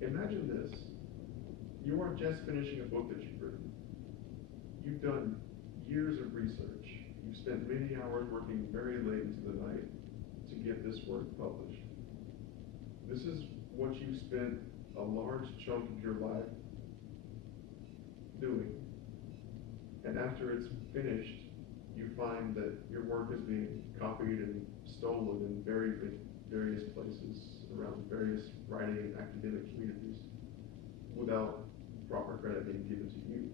Imagine this. You are just finishing a book that you've written. You've done years of research. You've spent many hours working very late into the night to get this work published. This is what you spent a large chunk of your life doing. And after it's finished, you find that your work is being copied and stolen in various places around various writing and academic communities without proper credit being given to you.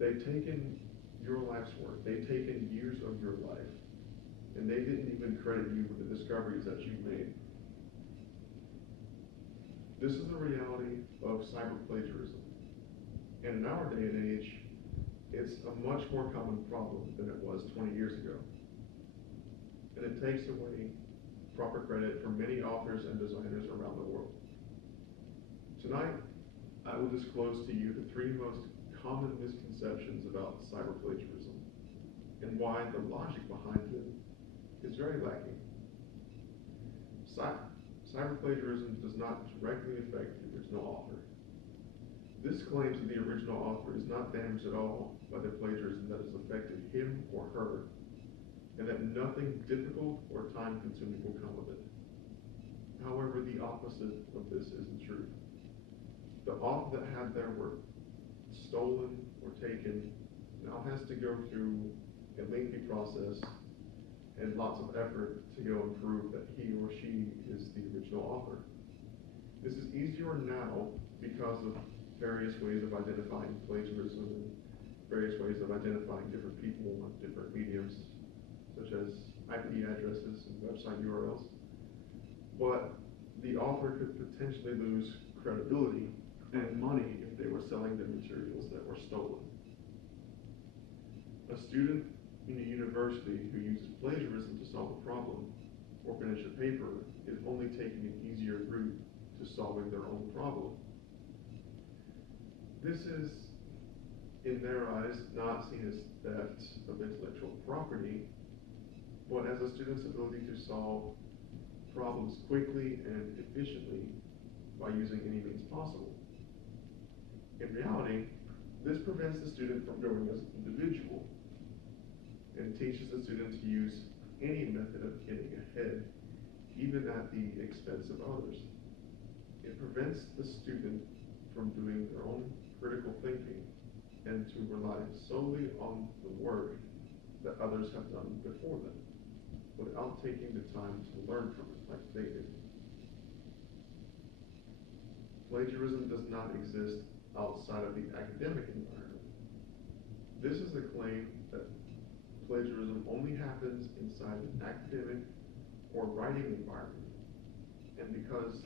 They've taken your life's work, they've taken years of your life, and they didn't even credit you with the discoveries that you've made. This is the reality of cyber plagiarism. And in our day and age, it's a much more common problem than it was 20 years ago. And it takes away proper credit from many authors and designers around the world. Tonight, I will disclose to you the three most common misconceptions about cyber plagiarism and why the logic behind them is very lacking. Cyber plagiarism does not directly affect the original author. This claims that the original author is not damaged at all by the plagiarism that has affected him or her, and that nothing difficult or time-consuming will come of it. However, the opposite of this isn't true. The author that had their work stolen or taken now has to go through a lengthy process and lots of effort to go and prove that he or she is the original author. This is easier now because of various ways of identifying plagiarism and various ways of identifying different people on different mediums, such as IP addresses and website URLs. But the author could potentially lose credibility and money if they were selling the materials that were stolen. A student in a university who uses plagiarism to solve a problem or finish a paper is only taking an easier route to solving their own problem. This is, in their eyes, not seen as theft of intellectual property, but as a student's ability to solve problems quickly and efficiently by using any means possible. In reality, this prevents the student from growing as an individual and teaches the student to use any method of getting ahead, even at the expense of others. It prevents the student from doing their own critical thinking and to rely solely on the work that others have done before them, without taking the time to learn from it like they did. Plagiarism does not exist outside of the academic environment. This is a claim that plagiarism only happens inside an academic or writing environment. And because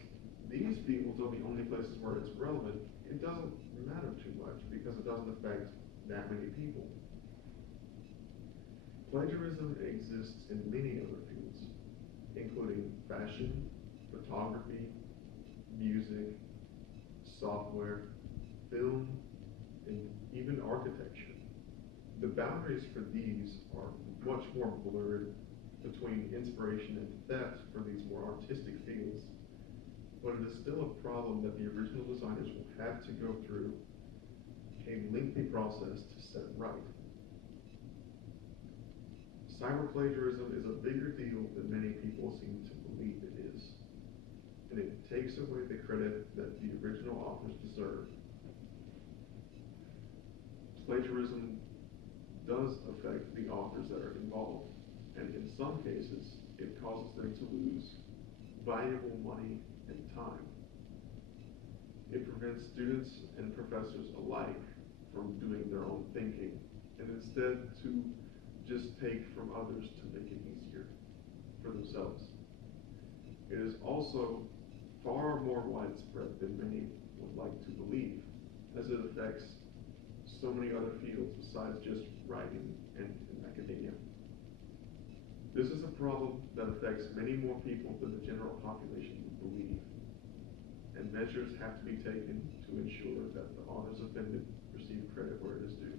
these fields are the only places where it's relevant, it doesn't matter too much because it doesn't affect that many people. Plagiarism exists in many other fields, including fashion, photography, music, software, film, and even architecture. The boundaries for these are much more blurred between inspiration and theft for these more artistic fields, but it is still a problem that the original designers will have to go through a lengthy process to set right. Cyber plagiarism is a bigger deal than many people seem to believe it is, and it takes away the credit that the original authors deserve. Plagiarism does affect the authors that are involved, and in some cases, it causes them to lose valuable money and time. It prevents students and professors alike from doing their own thinking, and instead to just take from others to make it easier for themselves. It is also far more widespread than many would like to believe, as it affects so many other fields besides just writing and academia. This is a problem that affects many more people than the general population would believe, and measures have to be taken to ensure that the authors offended receive credit where it is due.